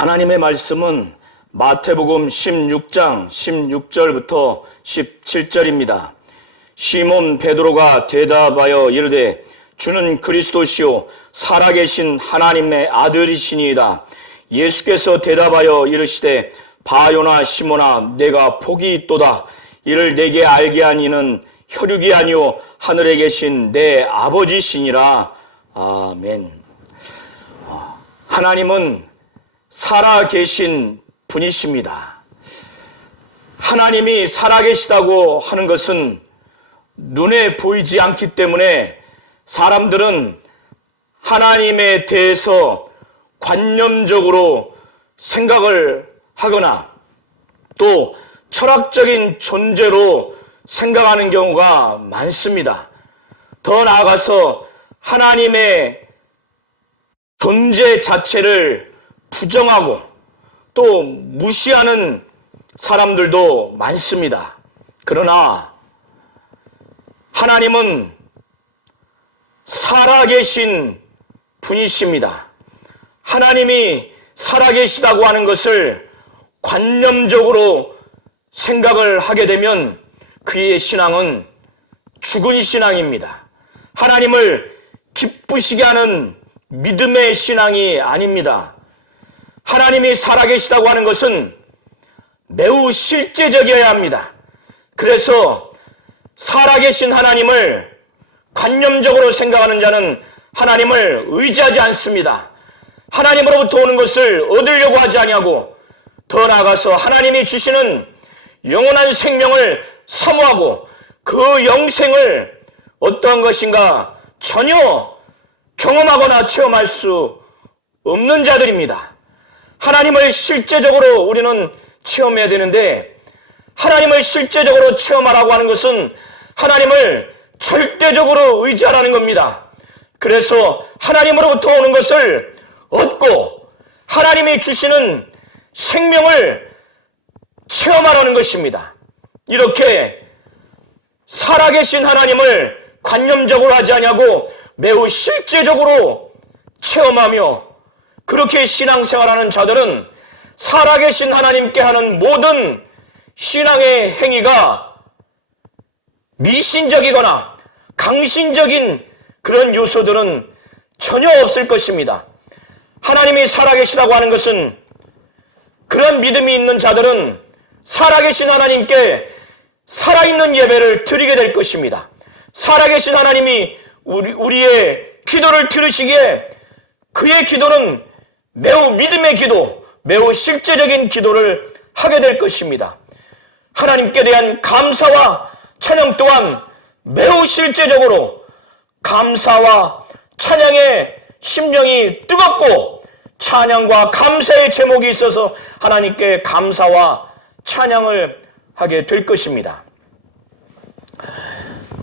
하나님의 말씀은 마태복음 16장 16절부터 17절입니다. 시몬 베드로가 대답하여 이르되 주는 그리스도시요 살아계신 하나님의 아들이시니이다. 예수께서 대답하여 이르시되 바요나 시몬아 내가 복이 있도다. 이를 내게 알게 한 이는 혈육이 아니요 하늘에 계신 내 아버지시니라. 아멘. 하나님은 살아계신 분이십니다. 하나님이 살아계시다고 하는 것은 눈에 보이지 않기 때문에 사람들은 하나님에 대해서 관념적으로 생각을 하거나 또 철학적인 존재로 생각하는 경우가 많습니다. 더 나아가서 하나님의 존재 자체를 부정하고 또 무시하는 사람들도 많습니다. 그러나 하나님은 살아계신 분이십니다. 하나님이 살아계시다고 하는 것을 관념적으로 생각을 하게 되면 그의 신앙은 죽은 신앙입니다. 하나님을 기쁘시게 하는 믿음의 신앙이 아닙니다. 하나님이 살아계시다고 하는 것은 매우 실제적이어야 합니다. 그래서 살아계신 하나님을 관념적으로 생각하는 자는 하나님을 의지하지 않습니다. 하나님으로부터 오는 것을 얻으려고 하지 아니하고 더 나아가서 하나님이 주시는 영원한 생명을 사모하고 그 영생을 어떠한 것인가 전혀 경험하거나 체험할 수 없는 자들입니다. 하나님을 실제적으로 우리는 체험해야 되는데 하나님을 실제적으로 체험하라고 하는 것은 하나님을 절대적으로 의지하라는 겁니다. 그래서 하나님으로부터 오는 것을 얻고 하나님이 주시는 생명을 체험하라는 것입니다. 이렇게 살아계신 하나님을 관념적으로 하지 아니하고 매우 실제적으로 체험하며 그렇게 신앙생활하는 자들은 살아계신 하나님께 하는 모든 신앙의 행위가 미신적이거나 강신적인 그런 요소들은 전혀 없을 것입니다. 하나님이 살아계시다고 하는 것은 그런 믿음이 있는 자들은 살아계신 하나님께 살아있는 예배를 드리게 될 것입니다. 살아계신 하나님이 우리의 기도를 들으시기에 그의 기도는 매우 믿음의 기도, 매우 실제적인 기도를 하게 될 것입니다. 하나님께 대한 감사와 찬양 또한 매우 실제적으로 감사와 찬양의 심령이 뜨겁고 찬양과 감사의 제목이 있어서 하나님께 감사와 찬양을 하게 될 것입니다.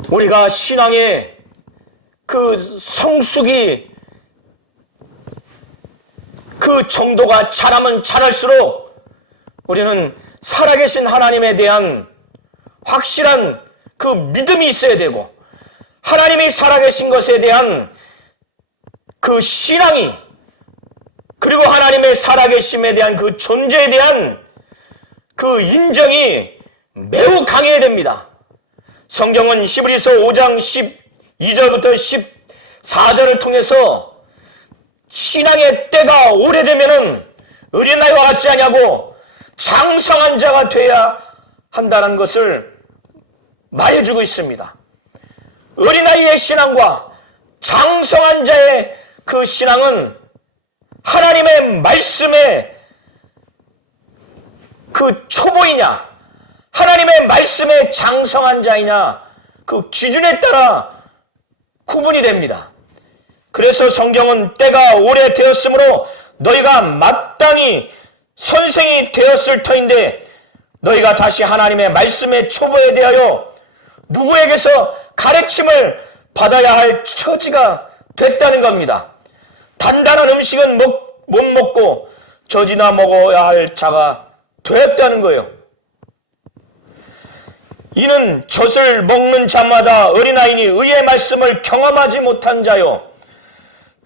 우리가 신앙의 그 성숙이 그 정도가 자라면 자랄수록 우리는 살아계신 하나님에 대한 확실한 그 믿음이 있어야 되고 하나님이 살아계신 것에 대한 그 신앙이 그리고 하나님의 살아계심에 대한 그 존재에 대한 그 인정이 매우 강해야 됩니다. 성경은 히브리서 5장 12절부터 14절을 통해서 신앙의 때가 오래되면은 어린아이와 같지 않냐고 장성한 자가 돼야 한다는 것을 말해주고 있습니다. 어린아이의 신앙과 장성한 자의 그 신앙은 하나님의 말씀의 그 초보이냐 하나님의 말씀의 장성한 자이냐 그 기준에 따라 구분이 됩니다. 그래서 성경은 때가 오래되었으므로 너희가 마땅히 선생이 되었을 터인데 너희가 다시 하나님의 말씀의 초보에 대하여 누구에게서 가르침을 받아야 할 처지가 됐다는 겁니다. 단단한 음식은 못 먹고 젖이나 먹어야 할 자가 되었다는 거예요. 이는 젖을 먹는 자마다 어린아이니 의의 말씀을 경험하지 못한 자요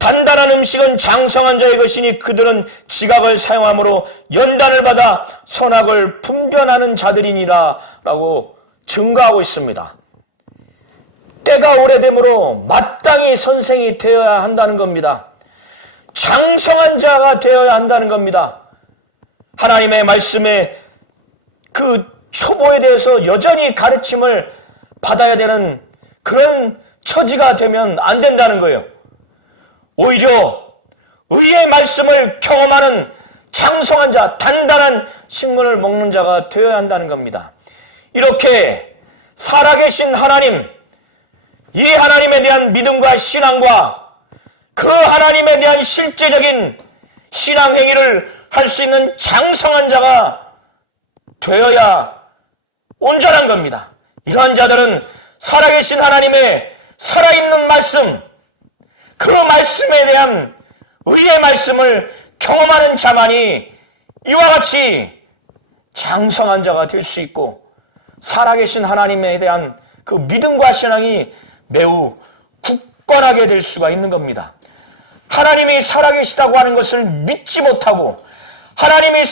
단단한 음식은 장성한 자의 것이니 그들은 지각을 사용함으로 연단을 받아 선악을 분별하는 자들이니라 라고 증거하고 있습니다. 때가 오래되므로 마땅히 선생이 되어야 한다는 겁니다. 장성한 자가 되어야 한다는 겁니다. 하나님의 말씀에 그 초보에 대해서 여전히 가르침을 받아야 되는 그런 처지가 되면 안 된다는 거예요. 오히려 의의 말씀을 경험하는 장성한 자, 단단한 식물을 먹는 자가 되어야 한다는 겁니다. 이렇게 살아계신 하나님, 이 하나님에 대한 믿음과 신앙과 그 하나님에 대한 실제적인 신앙 행위를 할 수 있는 장성한 자가 되어야 온전한 겁니다. 이러한 자들은 살아계신 하나님의 살아있는 말씀, 그 말씀에 대한 의의 말씀을 경험하는 자만이 이와 같이 장성한 자가 될 수 있고, 살아계신 하나님에 대한 그 믿음과 신앙이 매우 굳건하게 될 수가 있는 겁니다. 하나님이 살아계시다고 하는 것을 믿지 못하고 하나님이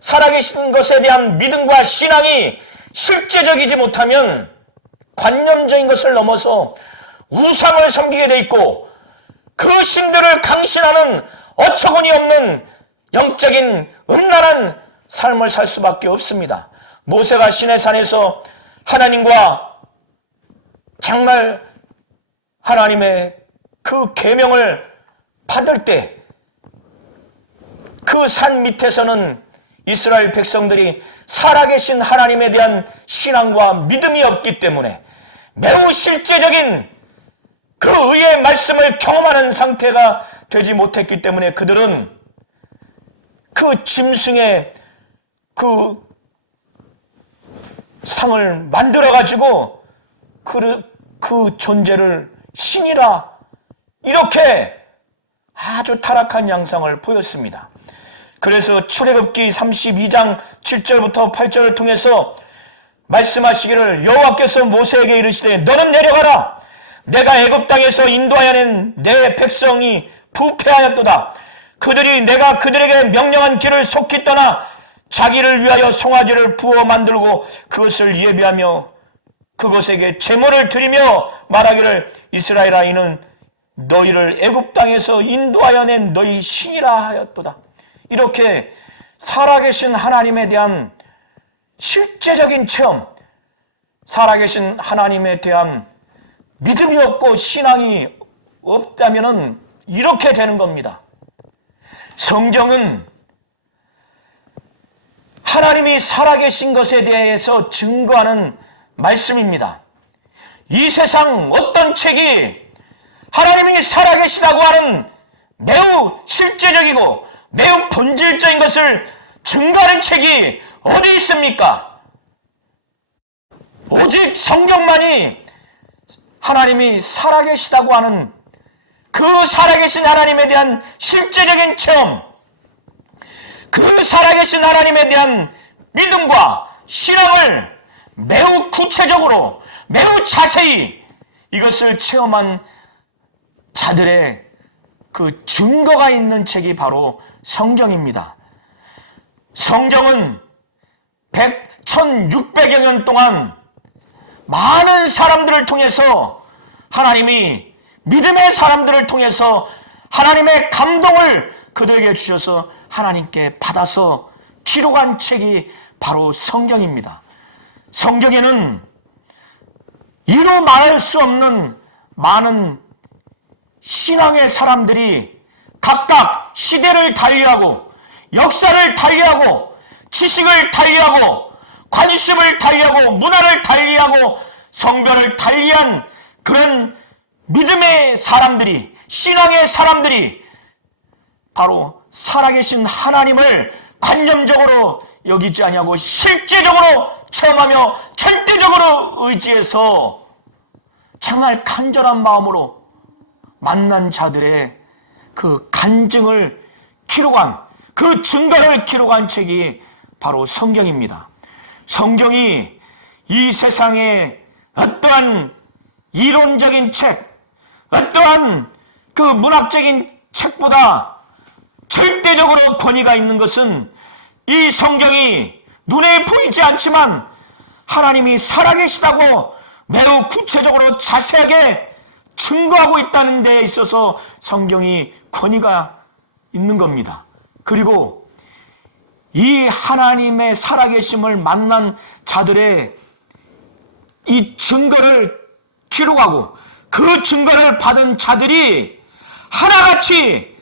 살아계신 것에 대한 믿음과 신앙이 실제적이지 못하면 관념적인 것을 넘어서 우상을 섬기게 돼 있고, 그 신들을 강신하는 어처구니 없는 영적인 음란한 삶을 살 수밖에 없습니다. 모세가 시내산에서 하나님과 정말 하나님의 그 계명을 받을 때 그 산 밑에서는 이스라엘 백성들이 살아계신 하나님에 대한 신앙과 믿음이 없기 때문에 매우 실제적인 그 의의 말씀을 경험하는 상태가 되지 못했기 때문에 그들은 그 짐승의 그 상을 만들어가지고 그 존재를 신이라 이렇게 아주 타락한 양상을 보였습니다. 그래서 출애굽기 32장 7절부터 8절을 통해서 말씀하시기를, 여호와께서 모세에게 이르시되 너는 내려가라. 내가 애굽 땅에서 인도하여 낸 내 백성이 부패하였도다. 그들이 내가 그들에게 명령한 길을 속히 떠나 자기를 위하여 송아지를 부어 만들고 그것을 예비하며 그것에게 제물을 드리며 말하기를, 이스라엘아, 이는 너희를 애굽 땅에서 인도하여 낸 너희 신이라 하였도다. 이렇게 살아계신 하나님에 대한 실제적인 체험, 살아계신 하나님에 대한 믿음이 없고 신앙이 없다면 이렇게 되는 겁니다. 성경은 하나님이 살아계신 것에 대해서 증거하는 말씀입니다. 이 세상 어떤 책이 하나님이 살아계시다고 하는 매우 실제적이고 매우 본질적인 것을 증거하는 책이 어디 있습니까? 오직 성경만이 하나님이 살아계시다고 하는 그 살아계신 하나님에 대한 실제적인 체험, 그 살아계신 하나님에 대한 믿음과 신앙을 매우 구체적으로 매우 자세히 이것을 체험한 자들의 그 증거가 있는 책이 바로 성경입니다. 성경은 1600여 년 동안 많은 사람들을 통해서 하나님이 믿음의 사람들을 통해서 하나님의 감동을 그들에게 주셔서 하나님께 받아서 기록한 책이 바로 성경입니다. 성경에는 이루 말할 수 없는 많은 신앙의 사람들이 각각 시대를 달리하고 역사를 달리하고 지식을 달리하고 관심을 달리하고 문화를 달리하고 성별을 달리한 그런 믿음의 사람들이, 신앙의 사람들이 바로 살아계신 하나님을 관념적으로 여기지 아니하고 실제적으로 체험하며 절대적으로 의지해서 정말 간절한 마음으로 만난 자들의 그 간증을 기록한, 그 증거를 기록한 책이 바로 성경입니다. 성경이 이 세상에 어떠한 이론적인 책, 어떠한 그 문학적인 책보다 절대적으로 권위가 있는 것은 이 성경이 눈에 보이지 않지만 하나님이 살아계시다고 매우 구체적으로 자세하게 증거하고 있다는 데 있어서 성경이 권위가 있는 겁니다. 그리고 이 하나님의 살아계심을 만난 자들의 이 증거를 기록하고 그 증거를 받은 자들이 하나같이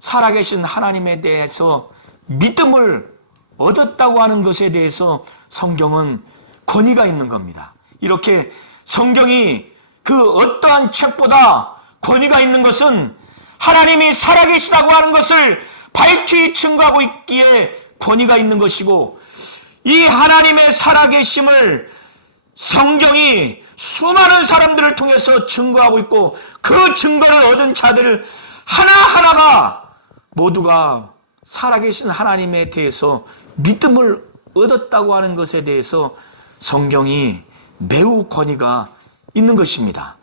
살아계신 하나님에 대해서 믿음을 얻었다고 하는 것에 대해서 성경은 권위가 있는 겁니다. 이렇게 성경이 그 어떠한 책보다 권위가 있는 것은 하나님이 살아계시다고 하는 것을 밝히 증거하고 있기에 권위가 있는 것이고, 이 하나님의 살아계심을 성경이 수많은 사람들을 통해서 증거하고 있고, 그 증거를 얻은 자들 하나하나가 모두가 살아계신 하나님에 대해서 믿음을 얻었다고 하는 것에 대해서 성경이 매우 권위가 있는 것입니다.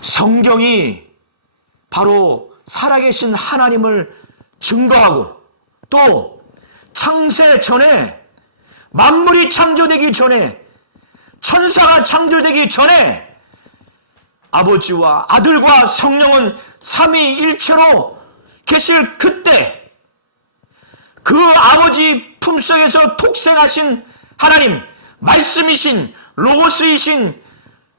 성경이 바로 살아계신 하나님을 증거하고, 또 창세 전에, 만물이 창조되기 전에, 천사가 창조되기 전에 아버지와 아들과 성령은 삼위일체로 계실 그때 그 아버지 품속에서 독생하신 하나님, 말씀이신 로고스이신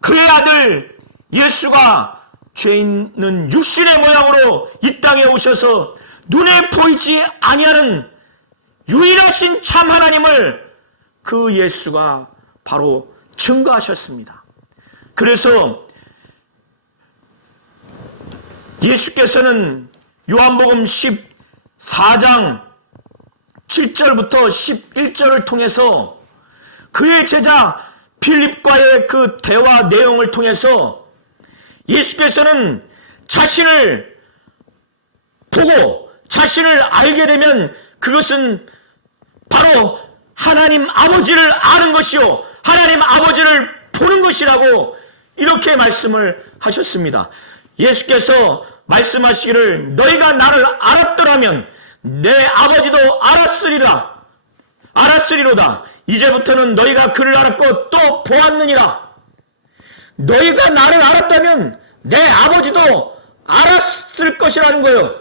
그의 아들 예수가 죄 있는 육신의 모양으로 이 땅에 오셔서 눈에 보이지 아니하는 유일하신 참 하나님을 그 예수가 바로 증거하셨습니다. 그래서 예수께서는 요한복음 14장 7절부터 11절을 통해서 그의 제자 빌립과의 그 대화 내용을 통해서 예수께서는 자신을 보고 자신을 알게 되면 그것은 바로 하나님 아버지를 아는 것이요 하나님 아버지를 보는 것이라고 이렇게 말씀을 하셨습니다. 예수께서 말씀하시기를 너희가 나를 알았더라면 내 아버지도 알았으리로다. 이제부터는 너희가 그를 알았고 또 보았느니라. 너희가 나를 알았다면 내 아버지도 알았을 것이라는 거예요.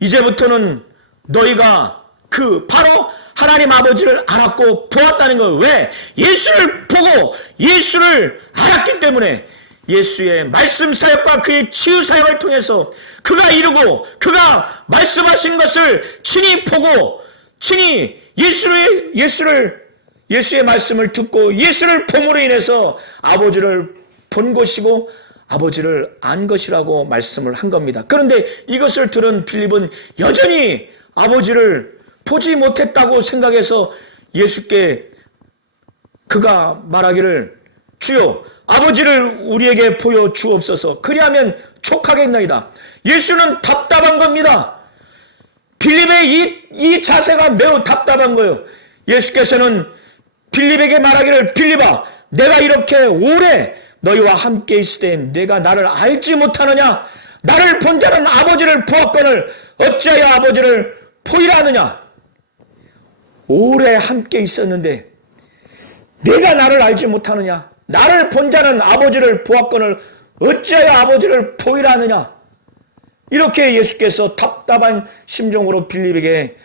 이제부터는 너희가 그 바로 하나님 아버지를 알았고 보았다는 거예요. 왜? 예수를 보고 예수를 알았기 때문에 예수의 말씀 사역과 그의 치유 사역을 통해서 그가 이루고 그가 말씀하신 것을 친히 보고 친히 예수의 말씀을 듣고 예수를 봄으로 인해서 아버지를 본 것이고 아버지를 안 것이라고 말씀을 한 겁니다. 그런데 이것을 들은 빌립은 여전히 아버지를 보지 못했다고 생각해서 예수께 그가 말하기를 주여 아버지를 우리에게 보여 주옵소서. 그리하면 족하겠나이다. 예수는 답답한 겁니다. 빌립의 이 자세가 매우 답답한 거예요. 예수께서는 빌립에게 말하기를 빌립아 내가 이렇게 오래 너희와 함께 있을 때 내가 나를 알지 못하느냐? 나를 본 자는 아버지를 보았거늘 어찌하여 아버지를 보이라 하느냐? 오래 함께 있었는데 내가 나를 알지 못하느냐? 나를 본 자는 아버지를 보았거늘 어찌하여 아버지를 보이라 하느냐? 이렇게 예수께서 답답한 심정으로 빌립에게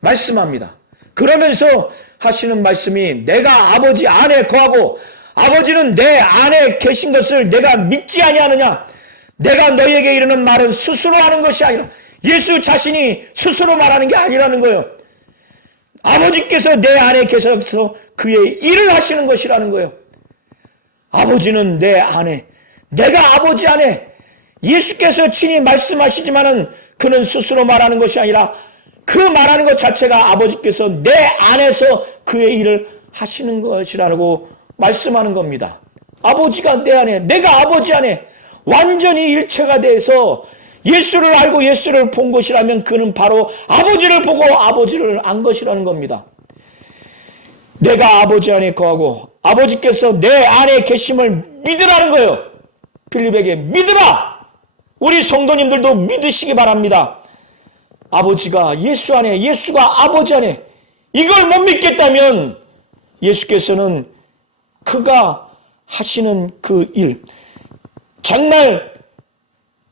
말씀합니다. 그러면서 하시는 말씀이 내가 아버지 안에 거하고 아버지는 내 안에 계신 것을 내가 믿지 아니하느냐? 내가 너희에게 이르는 말은 스스로 하는 것이 아니라 예수 자신이 스스로 말하는 게 아니라는 거예요. 아버지께서 내 안에 계셔서 그의 일을 하시는 것이라는 거예요. 아버지는 내 안에, 내가 아버지 안에, 예수께서 친히 말씀하시지만은 그는 스스로 말하는 것이 아니라 그 말하는 것 자체가 아버지께서 내 안에서 그의 일을 하시는 것이라고 말씀하는 겁니다. 아버지가 내 안에, 내가 아버지 안에 완전히 일체가 돼서 예수를 알고 예수를 본 것이라면 그는 바로 아버지를 보고 아버지를 안 것이라는 겁니다. 내가 아버지 안에 거하고 아버지께서 내 안에 계심을 믿으라는 거예요. 빌립에게 믿으라! 우리 성도님들도 믿으시기 바랍니다. 아버지가 예수 안에, 예수가 아버지 안에, 이걸 못 믿겠다면 예수께서는 그가 하시는 그 일, 정말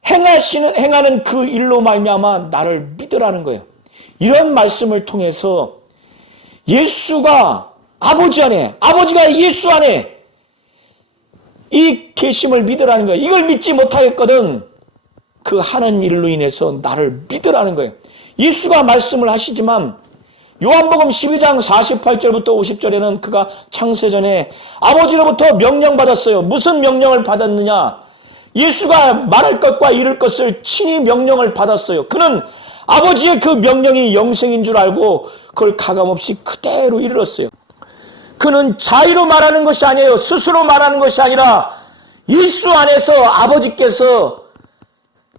행하는 그 일로 말미암아 나를 믿으라는 거예요. 이런 말씀을 통해서 예수가 아버지 안에, 아버지가 예수 안에 이 계심을 믿으라는 거예요. 이걸 믿지 못하였거든 그 하는 일로 인해서 나를 믿으라는 거예요. 예수가 말씀을 하시지만 요한복음 12장 48절부터 50절에는 그가 창세전에 아버지로부터 명령받았어요. 무슨 명령을 받았느냐? 예수가 말할 것과 이룰 것을 친히 명령을 받았어요. 그는 아버지의 그 명령이 영생인 줄 알고 그걸 가감없이 그대로 이르렀어요. 그는 자의로 말하는 것이 아니에요. 스스로 말하는 것이 아니라 예수 안에서 아버지께서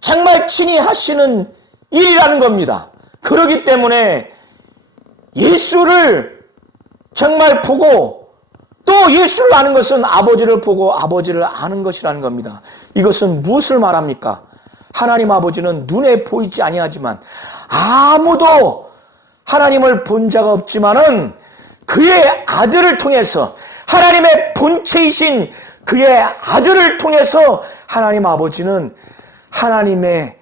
정말 친히 하시는 일이라는 겁니다. 그렇기 때문에 예수를 정말 보고 또 예수를 아는 것은 아버지를 보고 아버지를 아는 것이라는 겁니다. 이것은 무엇을 말합니까? 하나님 아버지는 눈에 보이지 아니하지만 아무도 하나님을 본 자가 없지만은 그의 아들을 통해서 하나님의 본체이신 그의 아들을 통해서 하나님 아버지는 하나님의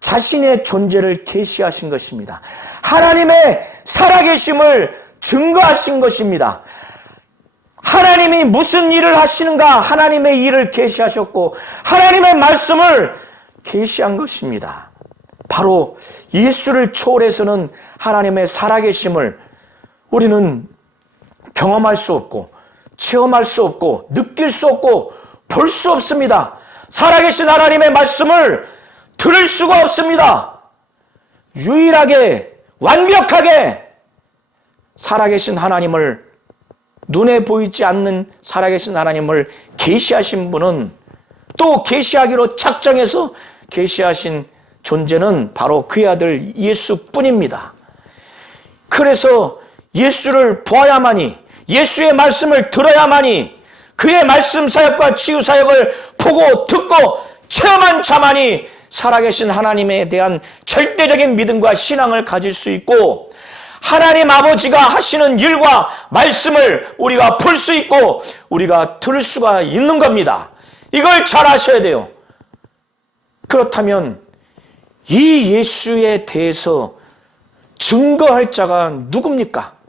자신의 존재를 계시하신 것입니다. 하나님의 살아계심을 증거하신 것입니다. 하나님이 무슨 일을 하시는가 하나님의 일을 계시하셨고 하나님의 말씀을 계시한 것입니다. 바로 예수를 초월해서는 하나님의 살아계심을 우리는 경험할 수 없고 체험할 수 없고 느낄 수 없고 볼 수 없습니다. 살아계신 하나님의 말씀을 들을 수가 없습니다. 유일하게 완벽하게 살아계신 하나님을 눈에 보이지 않는 살아계신 하나님을 계시하신 분은 또 계시하기로 작정해서 계시하신 존재는 바로 그의 아들 예수뿐입니다. 그래서 예수를 보아야만이 예수의 말씀을 들어야만이 그의 말씀 사역과 치유 사역을 보고 듣고 체험한 자만이 살아계신 하나님에 대한 절대적인 믿음과 신앙을 가질 수 있고 하나님 아버지가 하시는 일과 말씀을 우리가 볼 수 있고 우리가 들을 수가 있는 겁니다. 이걸 잘 아셔야 돼요. 그렇다면 이 예수에 대해서 증거할 자가 누굽니까?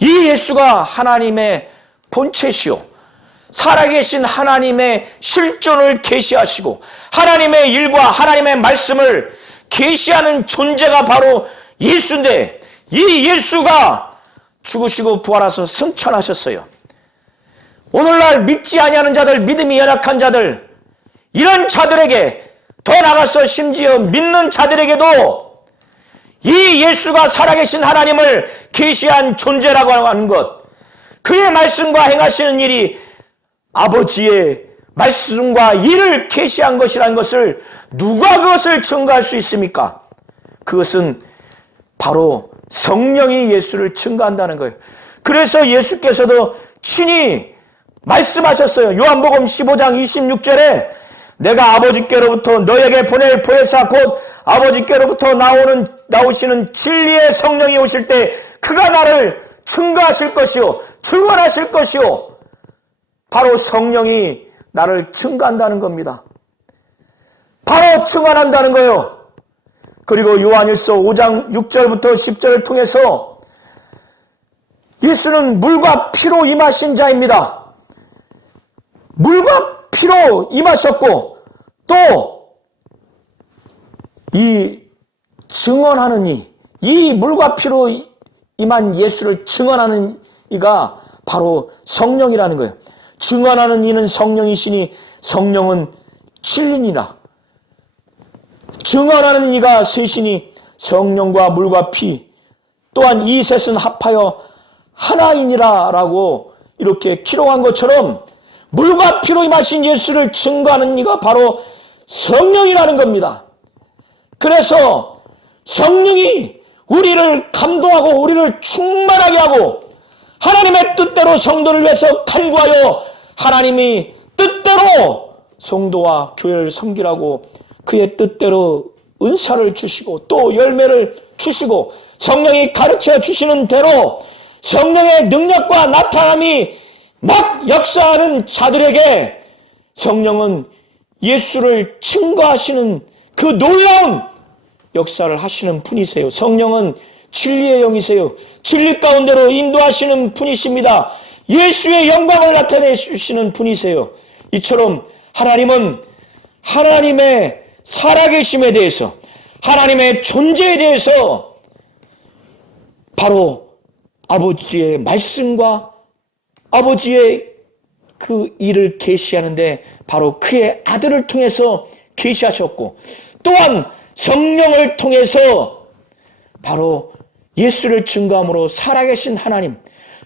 이 예수가 하나님의 본체시오 살아계신 하나님의 실존을 계시하시고 하나님의 일과 하나님의 말씀을 계시하는 존재가 바로 예수인데 이 예수가 죽으시고 부활하셔서 승천하셨어요. 오늘날 믿지 아니하는 자들, 믿음이 연약한 자들, 이런 자들에게 더 나아가서 심지어 믿는 자들에게도 이 예수가 살아계신 하나님을 계시한 존재라고 하는 것, 그의 말씀과 행하시는 일이 아버지의 말씀과 일을 계시한 것이라는 것을 누가 그것을 증거할 수 있습니까? 그것은 바로 성령이 예수를 증거한다는 거예요. 그래서 예수께서도 친히 말씀하셨어요. 요한복음 15장 26절에 내가 아버지께로부터 너에게 보낼 보혜사 곧 아버지께로부터 나오시는 진리의 성령이 오실 때 그가 나를 증거하실 것이요 증언하실 것이요 바로 성령이 나를 증거한다는 겁니다. 바로 증언한다는 거예요. 그리고 요한일서 5장 6절부터 10절을 통해서 예수는 물과 피로 임하신 자입니다. 물과 피로 임하셨고 또 이 증언하는 이 물과 피로 임한 예수를 증언하는 이가 바로 성령이라는 거예요. 증언하는 이는 성령이시니 성령은 진리니라. 증언하는 이가 셋이니 성령과 물과 피 또한 이 셋은 합하여 하나이니라 라고 이렇게 기록한 것처럼 물과 피로 임하신 예수를 증거하는 이가 바로 성령이라는 겁니다. 그래서 성령이 우리를 감동하고 우리를 충만하게 하고 하나님의 뜻대로 성도를 위해서 간구하여 하나님이 뜻대로 성도와 교회를 섬기라고 그의 뜻대로 은사를 주시고 또 열매를 주시고 성령이 가르쳐 주시는 대로 성령의 능력과 나타남이 막 역사하는 자들에게 성령은 예수를 증거하시는 그 놀라운 역사를 하시는 분이세요. 성령은 진리의 영이세요. 진리 가운데로 인도하시는 분이십니다. 예수의 영광을 나타내 주시는 분이세요. 이처럼 하나님은 하나님의 살아계심에 대해서, 하나님의 존재에 대해서 바로 아버지의 말씀과 아버지의 그 일을 계시하는데 바로 그의 아들을 통해서 계시하셨고, 또한 성령을 통해서 바로 예수를 증거함으로 살아계신 하나님,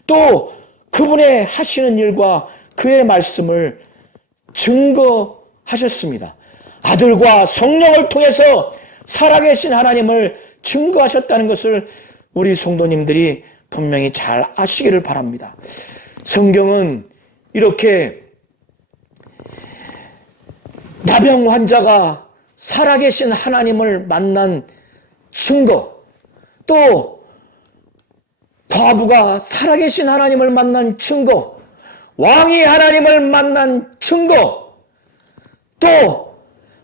또 그분의 하시는 일과 그의 말씀을 증거하셨습니다. 아들과 성령을 통해서 살아계신 하나님을 증거하셨다는 것을 우리 성도님들이 분명히 잘 아시기를 바랍니다. 성경은 이렇게 나병 환자가 살아계신 하나님을 만난 증거, 또 과부가 살아계신 하나님을 만난 증거, 왕이 하나님을 만난 증거, 또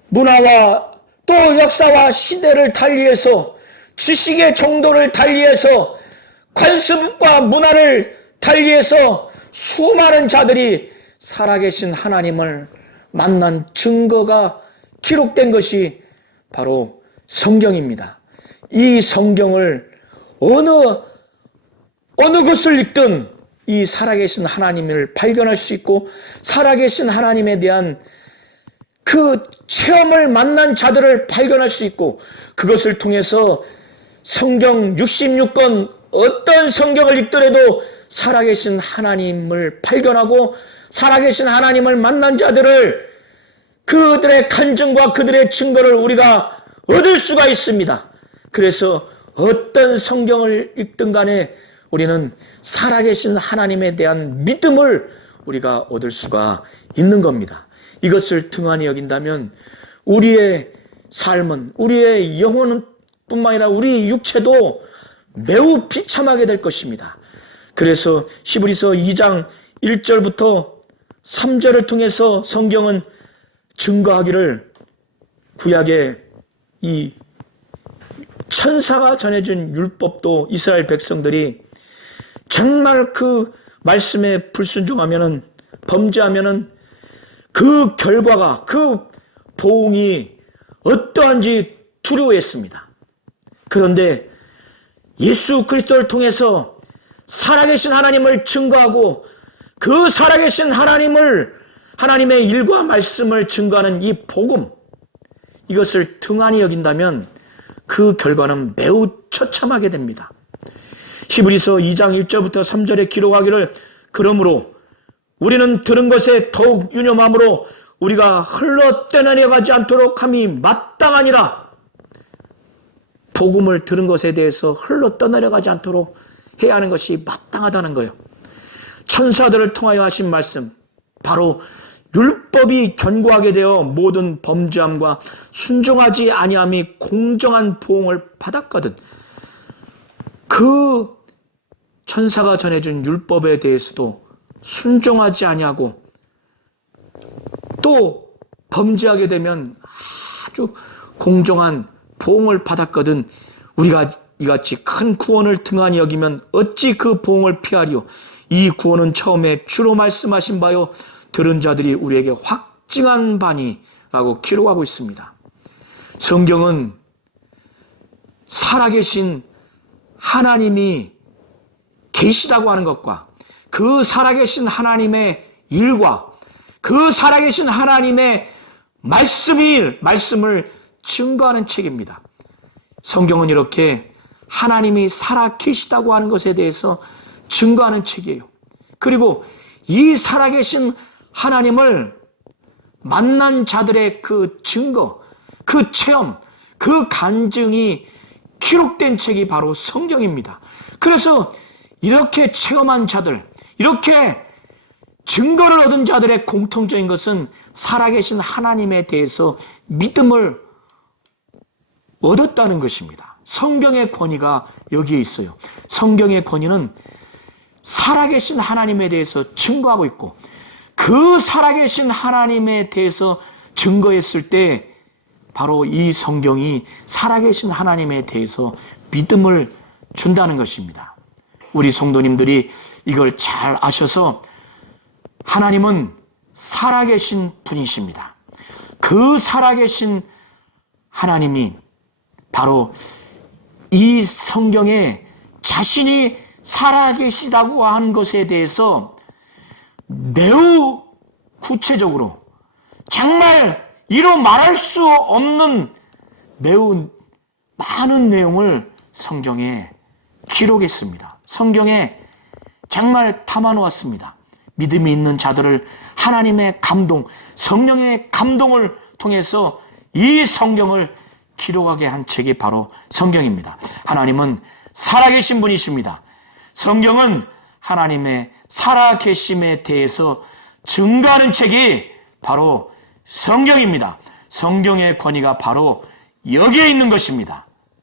문화와 또 역사와 시대를 달리해서 지식의 정도를 달리해서 관습과 문화를 달리해서 수많은 자들이 살아계신 하나님을 만난 증거가 기록된 것이 바로 성경입니다. 이 성경을 어느 것을 읽든 이 살아계신 하나님을 발견할 수 있고 살아계신 하나님에 대한 그 체험을 만난 자들을 발견할 수 있고, 그것을 통해서 성경 66권 어떤 성경을 읽더라도 살아계신 하나님을 발견하고 살아계신 하나님을 만난 자들을 그들의 간증과 그들의 증거를 우리가 얻을 수가 있습니다. 그래서 어떤 성경을 읽든 간에 우리는 살아계신 하나님에 대한 믿음을 우리가 얻을 수가 있는 겁니다. 이것을 등한히 여긴다면 우리의 삶은, 우리의 영혼은 뿐만 아니라 우리 육체도 매우 비참하게 될 것입니다. 그래서 히브리서 2장 1절부터 3절을 통해서 성경은 증거하기를, 구약의 이 천사가 전해준 율법도 이스라엘 백성들이 정말 그 말씀에 불순종하면은, 범죄하면은 그 결과가, 그 보응이 어떠한지 두려워했습니다. 그런데 예수 그리스도를 통해서 살아계신 하나님을 증거하고 그 살아계신 하나님의 일과 말씀을 증거하는 이 복음, 이것을 등한히 여긴다면 그 결과는 매우 처참하게 됩니다. 히브리서 2장 1절부터 3절에 기록하기를, 그러므로 우리는 들은 것에 더욱 유념함으로 우리가 흘러 떠내려가지 않도록 함이 마땅하니라. 복음을 들은 것에 대해서 흘러 떠내려가지 않도록 해야 하는 것이 마땅하다는 거예요. 천사들을 통하여 하신 말씀, 바로 율법이 견고하게 되어 모든 범죄함과 순종하지 아니함이 공정한 보응을 받았거든. 그 천사가 전해준 율법에 대해서도 순종하지 아니하고 또 범죄하게 되면 아주 공정한 보응을 받았거든. 우리가 이같이 큰 구원을 등한히 여기면 어찌 그 보응을 피하리요. 이 구원은 처음에 주로 말씀하신 바요 들은 자들이 우리에게 확증한 바니라고 기록하고 있습니다. 성경은 살아계신 하나님이 계시다고 하는 것과 그 살아계신 하나님의 일과 그 살아계신 하나님의 말씀을 증거하는 책입니다. 성경은 이렇게 하나님이 살아계시다고 하는 것에 대해서 증거하는 책이에요. 그리고 이 살아계신 하나님을 만난 자들의 그 증거, 그 체험, 그 간증이 기록된 책이 바로 성경입니다. 그래서 이렇게 체험한 자들, 이렇게 증거를 얻은 자들의 공통적인 것은 살아계신 하나님에 대해서 믿음을 얻었다는 것입니다. 성경의 권위가 여기에 있어요. 성경의 권위는 살아계신 하나님에 대해서 증거하고 있고, 그 살아계신 하나님에 대해서 증거했을 때 바로 이 성경이 살아계신 하나님에 대해서 믿음을 준다는 것입니다. 우리 성도님들이 이걸 잘 아셔서 하나님은 살아계신 분이십니다. 그 살아계신 하나님이 바로 이 성경에 자신이 살아계시다고 한 것에 대해서 매우 구체적으로 정말 이루 말할 수 없는 매우 많은 내용을 성경에 기록했습니다. 성경에 정말 담아놓았습니다. 믿음이 있는 자들을 하나님의 감동, 성령의 감동을 통해서 이 성경을 기록하게 한 책이 바로 성경입니다. 하나님은 살아계신 분이십니다. 성경은 하나님의 살아계심에 대해서 증거하는 책이 바로 성경입니다. 성경의 권위가 바로 여기에 있는 것입니다.